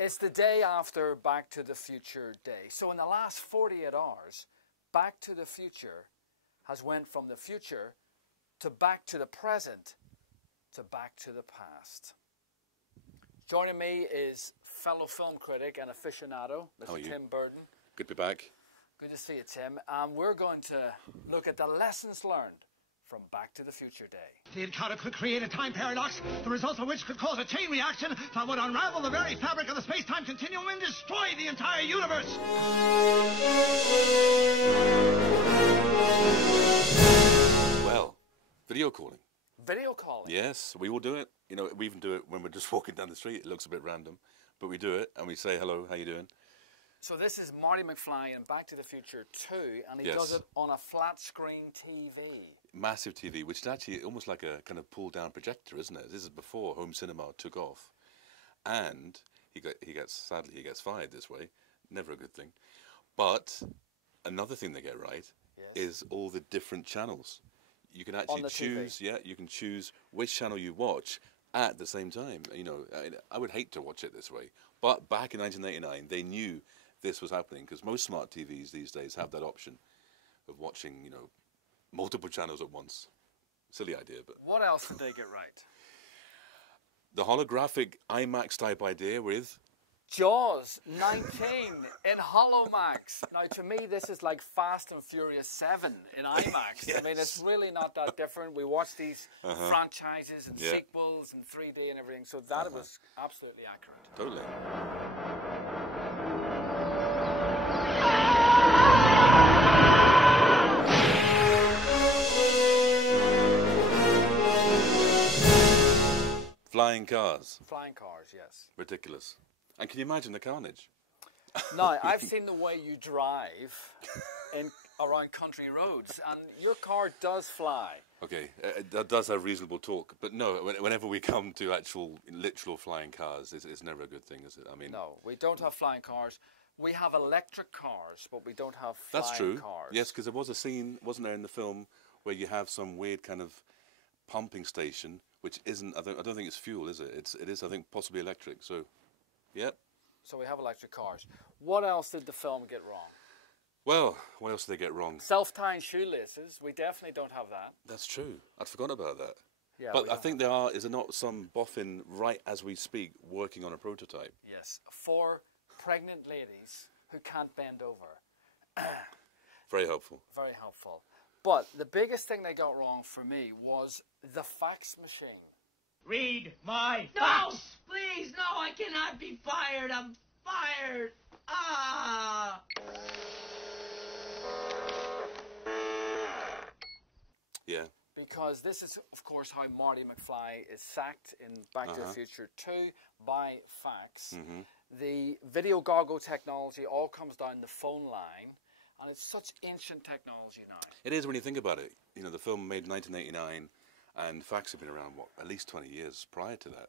It's the day after Back to the Future Day. So in the last 48 hours, Back to the Future has went from the future to back to the present to back to the past. Joining me is fellow film critic and aficionado, Mr. Tim Burton. Good to be back. Good to see you, Tim. And we're going to look at the lessons learned from Back to the Future Day. The encounter could create a time paradox, the results of which could cause a chain reaction that would unravel the very fabric of the space-time continuum and destroy the entire universe. Well, video calling. Video calling? Yes, we all do it. You know, we even do it when we're just walking down the street. It looks a bit random, but we do it and we say, hello, how you doing? So this is Marty McFly in Back to the Future 2, and he does it on a flat-screen TV. Massive TV, which is actually almost like a kind of pull-down projector, isn't it? This is before home cinema took off. And sadly, he gets fired this way. Never a good thing. But another thing they get right is all the different channels. You can actually choose, you can choose which channel you watch at the same time. You know, I would hate to watch it this way. But back in 1989, they knew this was happening because most smart TVs these days have that option of watching, you know, multiple channels at once. Silly idea, but... What else did they get right? The holographic IMAX type idea with... Jaws 19 in Holomax. Now, to me, this is like Fast and Furious 7 in IMAX. I mean, it's really not that different. We watch these franchises and sequels and 3D and everything, so that was absolutely accurate. Totally. Flying cars. Flying cars, yes. Ridiculous. And can you imagine the carnage? No, I've seen the way you drive around country roads, and your car does fly. Okay, that does have reasonable torque, but no, whenever we come to actual, literal flying cars, it's never a good thing, is it? I mean, no, we don't have flying cars. We have electric cars, but we don't have flying cars. That's true. Yes, because there was a scene, wasn't there, in the film where you have some weird kind of pumping station, which isn't. I don't think it's fuel, is it? It is. I think possibly electric. So, yep. So we have electric cars. What else did the film get wrong? Well, what else did they get wrong? Self-tying shoelaces. We definitely don't have that. That's true. I'd forgotten about that. Yeah, but I think there is there not some boffin right as we speak working on a prototype? Yes, for pregnant ladies who can't bend over. Very helpful. Very helpful. But the biggest thing they got wrong for me was the fax machine. Read my fax! No, please, no, I cannot be fired. I'm fired. Ah! Yeah. Because this is, of course, how Marty McFly is sacked in Back to the Future 2 by fax. The video goggle technology all comes down the phone line, and it's such ancient technology now. It is when you think about it. You know, the film made in 1989, and fax had been around, what, at least 20 years prior to that.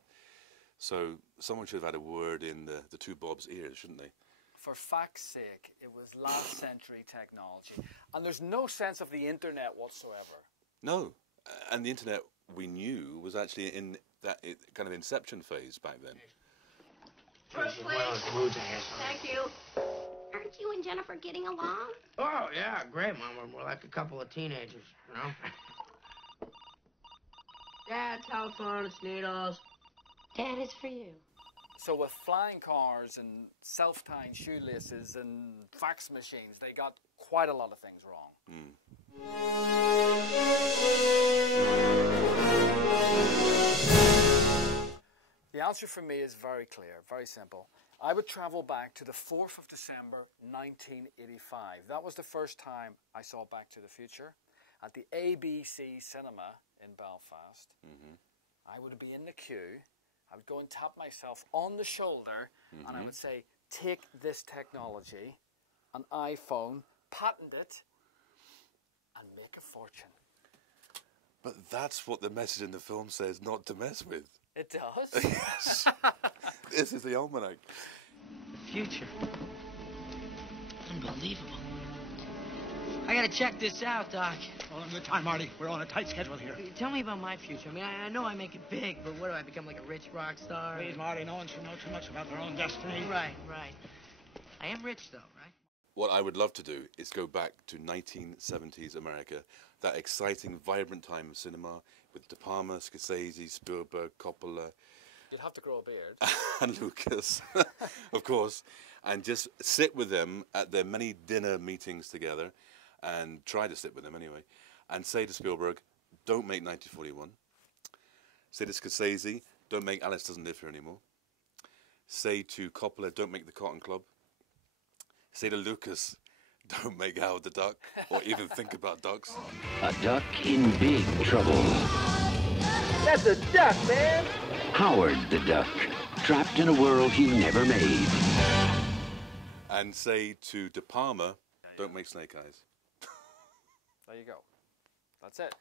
So someone should have had a word in the two Bob's ears, shouldn't they? For fax's sake, it was last century technology. And there's no sense of the internet whatsoever. No. And the internet, we knew, was actually in that kind of inception phase back then. First place. Thank you. Aren't you and Jennifer getting along? Oh, yeah, great, Mama. We're like a couple of teenagers, you know? Dad, telephone, it's needles. Dad is for you. So with flying cars and self-tying shoelaces and fax machines, they got quite a lot of things wrong. The answer for me is very clear, very simple. I would travel back to the 4th of December, 1985. That was the first time I saw Back to the Future at the ABC Cinema in Belfast. I would be in the queue. I would go and tap myself on the shoulder, and I would say, take this technology, an iPhone, patent it, and make a fortune. But that's what the message in the film says not to mess with. It does? Yes. This is the almanac. The future. Unbelievable. I gotta check this out, Doc. All in good time, Marty. We're on a tight schedule here. Tell me about my future. I mean, I know I make it big, but what do I become, like a rich rock star? Please, Marty, no one should know too much about their own destiny. Right, right. I am rich, though, right? What I would love to do is go back to 1970s America, that exciting, vibrant time of cinema with De Palma, Scorsese, Spielberg, Coppola. You'd have to grow a beard. And Lucas, of course, and just sit with them at their many dinner meetings together, and try to sit with them anyway, and say to Spielberg, don't make 1941. Say to Scorsese, don't make Alice Doesn't Live Here anymore. Say to Coppola, don't make The Cotton Club. Say to Lucas, don't make Howard the Duck, or even think about ducks. A duck in big trouble. That's a duck, man. Howard the Duck, trapped in a world he never made. And say to De Palma, don't make Snake Eyes. There you go. That's it.